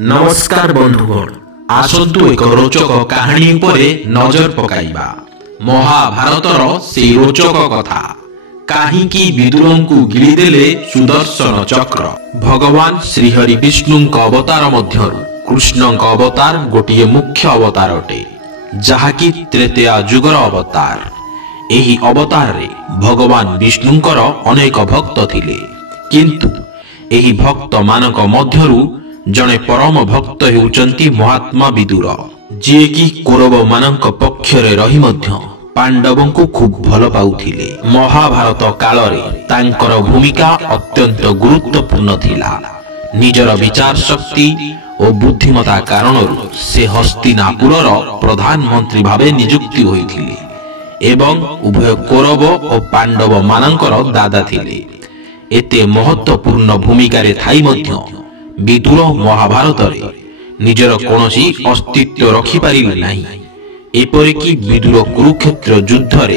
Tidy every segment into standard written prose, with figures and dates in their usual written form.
नमस्कार बंधुगण, आसतु एक रोचक कहानी उपरे नजर पकाइबा। महाभारतर से रोचक कथा काहींकि विदुरंकु गिळिदेले सुदर्शन चक्र। भगवान श्रीहरि विष्णुंक अवतार मध्यरु कृष्णंक अवतार गोटिए मुख्य अवतार अटे, जहाकि त्रेतया युगर अवतार। एही अवतार रे भगवान विष्णुंकर अनेक भक्त थिले, किंतु एही भक्त मानक मध्यरु जने परम भक्त हेउचंती महात्मा विदुर, जे कि कौरव मानक पक्षरे रही मध्य पांडवंकु खूब भल पाउथिले। महाभारत कालरे तांकर भूमिका अत्यंत गुरुत्वपूर्ण थिला। निजर विचार शक्ति और बुद्धिमता कारणरु से हस्तिनापुरर प्रधानमंत्री भावे नियुक्ति होइथिले एवं उभय कौरव और पांडव मानकर दादा थिले। एते महत्वपूर्ण भूमिका रे थाई मध्य विदुर महाभारत रे निजर कोनोसी अस्तित्व रखि पारिले नाही। एपरिकी विदुर कुरुक्षेत्र युद्ध रे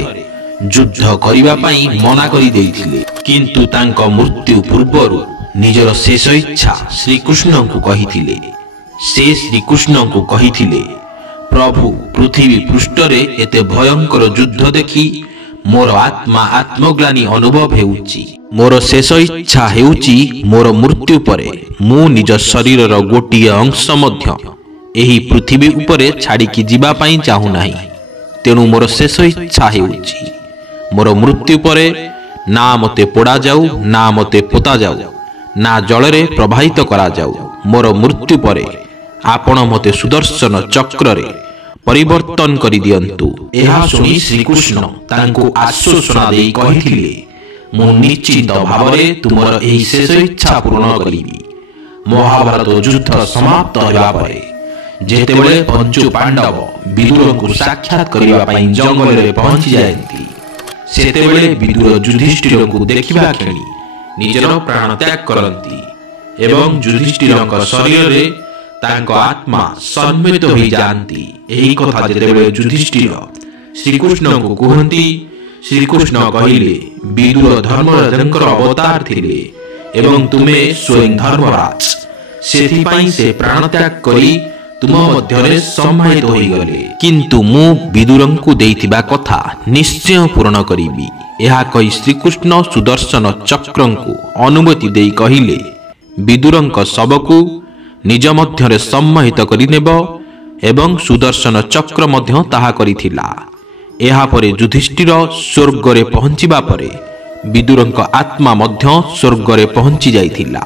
युद्ध करिबा पई मना करि देइथिले, किंतु तांको मृत्यु पूर्वरु निजर शेष इच्छा श्री कृष्ण को कहिथिले। से श्री कृष्ण को कहिथिले, प्रभु पृथ्वी पृष्ठ रे एते भयंकर युद्ध देखि मोर आत्मा आत्मग्लानी अनुभव हेउची। मोर शेष इच्छा हेउची मोर मृत्यु परे मु निज शरीरर गोटिए अंश मध्य एही पृथ्वी उपरे छाड़ी की जीवा पाई चाहू नाही। तेणु मोर शेष इच्छा हेउची मोर मृत्यु परे ना मते पोड़ा जाऊ, ना मते पोता जाऊ, ना जलरे प्रवाहित करा जाऊ। मोर मृत्यु परे आपण मते सुदर्शन चक्र रे परिवर्तन करि दियंतु। एहा सुनी श्रीकृष्ण तांको आश्वासना देई कहिथिले, मु निश्चित भावरे तुमर एही शेष इच्छा पूर्ण करिबी। महाभारत युद्ध समाप्त होगा परे जेतेबेले पंचु पांडव विदुर को साक्षात करिबा पई जंगल रे पहुंची जायंती, सेतेबेले विदुर युधिष्ठिर को देखिबा खेणी निजर प्राण त्याग करंती एवं युधिष्ठिरक शरीर रे तांको आत्मा सम्मिलित होई जानती। एही कथा जेतेबेले युधिष्ठिर श्रीकृष्ण को कहंती, श्रीकृष्ण कहिले, विदुर धर्मराजंकर अवतार थिले एवं तुमे स्वयं धर्मराज, सेथि पई से प्राण त्याग करी तुम मध्यरे सम्मानित होई गले। किंतु मु विदुरंकु देइथिबा कथा निश्चय पूर्ण करिबी। एहा कहि श्रीकृष्ण सुदर्शन चक्रंकु अनुमति देई कहिले, विदुरंक शवकु निज मध्यरे सम्माहित करि नेब एवं सुदर्शन चक्र मध्य ताहा करिथिला। एहा परे युधिष्ठिर स्वर्ग रे पहुंचिबा परे विदुरंक आत्मा मध्य स्वर्ग रे पहुंची जाइथिला।